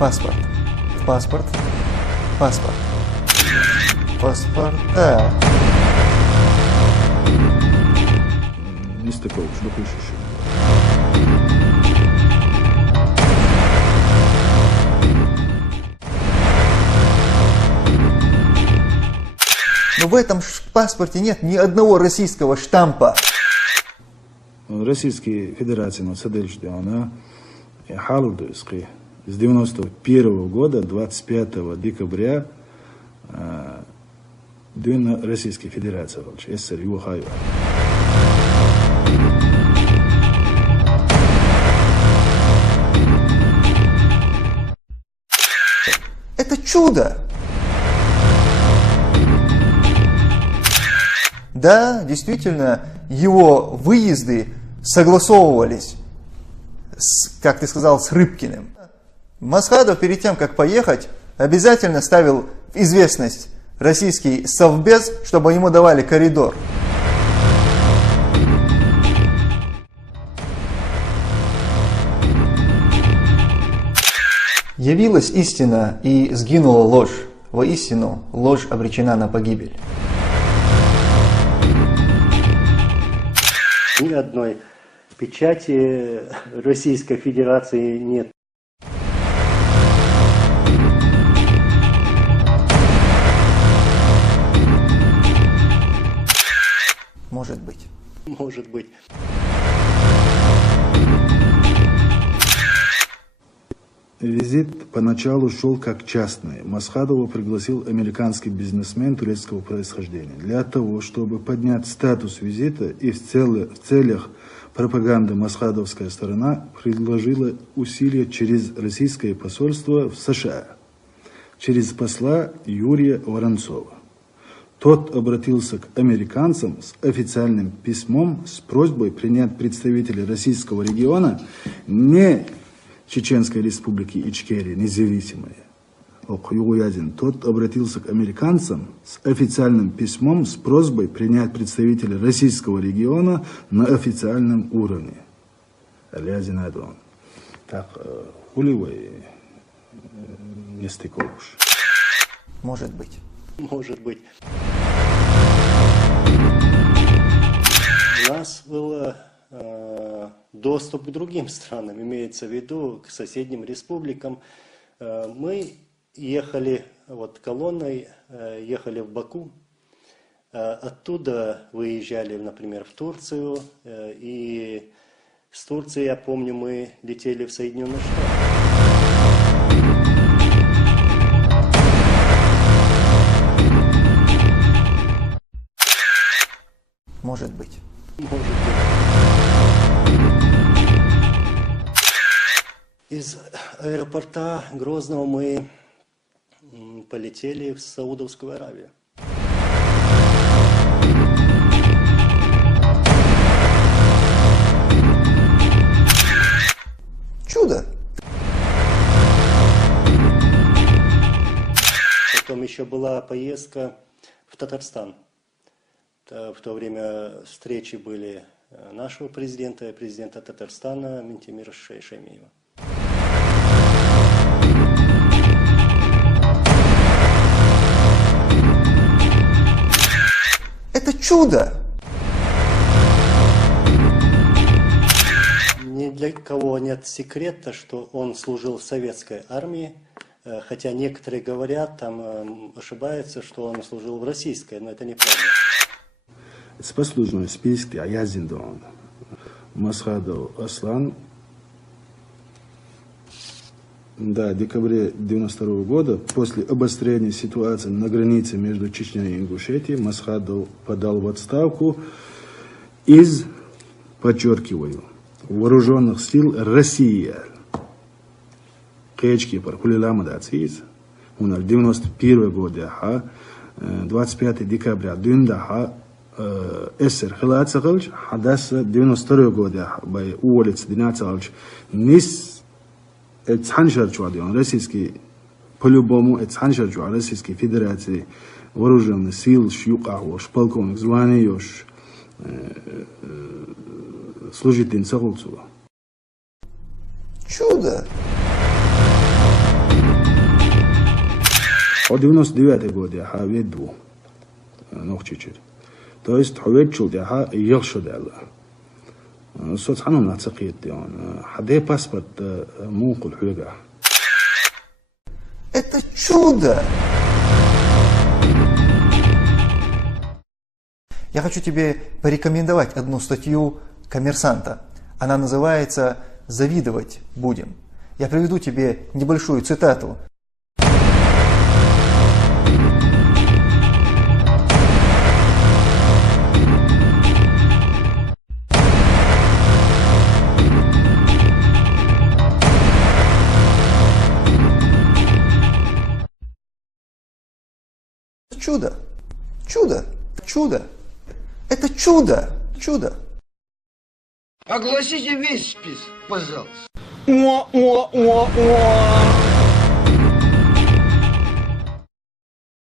Паспорт. Паспорт. Паспорт. Паспорта. Есть такого, что хочешь еще? Но в этом паспорте нет ни одного российского штампа. Российская Федерация она с 91 года, 25 декабря, Российской Федерации, СССР, Юхаю. Это чудо! Да, действительно, его выезды согласовывались, как ты сказал, с Рыбкиным. Масхадов перед тем, как поехать, обязательно ставил в известность российский совбез, чтобы ему давали коридор. Явилась истина и сгинула ложь. Воистину, ложь обречена на погибель. Ни одной печати Российской Федерации нет. Может быть. Может быть. Визит поначалу шел как частный. Масхадова пригласил американский бизнесмен турецкого происхождения для того, чтобы поднять статус визита, и в целях пропаганды масхадовская сторона предложила усилия через российское посольство в США, через посла Юрия Воронцова. Тот обратился к американцам с официальным письмом с просьбой принять представителей российского региона не Чеченской Республики Ичкерия, независимая. Тот обратился к американцам с официальным письмом с просьбой принять представителей российского региона на официальном уровне. Так, улевай не стыковыш. Может быть. Может быть. У нас был доступ к другим странам, имеется в виду к соседним республикам. Мы ехали колонной, ехали в Баку, оттуда выезжали, например, в Турцию, и с Турции, я помню, мы летели в Соединенные Штаты. Может быть. Может быть. Из аэропорта Грозного мы полетели в Саудовскую Аравию. Чудо! Потом еще была поездка в Татарстан. В то время встречи были нашего президента и президента Татарстана Ментимира Шейшемиева. Это чудо! Ни для кого нет секрета, что он служил в советской армии, хотя некоторые говорят, там ошибаются, что он служил в российской, но это неправда. С послужной списки Аязиндон Масхадов Аслан, в декабре 1992 года, после обострения ситуации на границе между Чечней и Ингушетией, Масхадов подал в отставку из, подчеркиваю, вооруженных сил России. Кечки паркулилама дациз, у нас 91 год, 25 декабря, дюндаха, СССР хилацагалч, хадаса 92 год, бай улиц Динацагалч, нис российский, по-любому, Российской Федерации вооруженных сил, шюкавош, полковник, званиёш, служитель Сахулцева. Чудо! От 99 год я веду, noch чуть-чуть. То есть حويتشل я يغشد على. صوت عنهم نعتقد يعني حدا паспорт موق الحوجة. Это чудо! Я хочу тебе порекомендовать одну статью «Коммерсанта». Она называется «Завидовать будем». Я приведу тебе небольшую цитату. Чудо! Чудо! Чудо! Это чудо! Чудо! Огласите весь список, пожалуйста.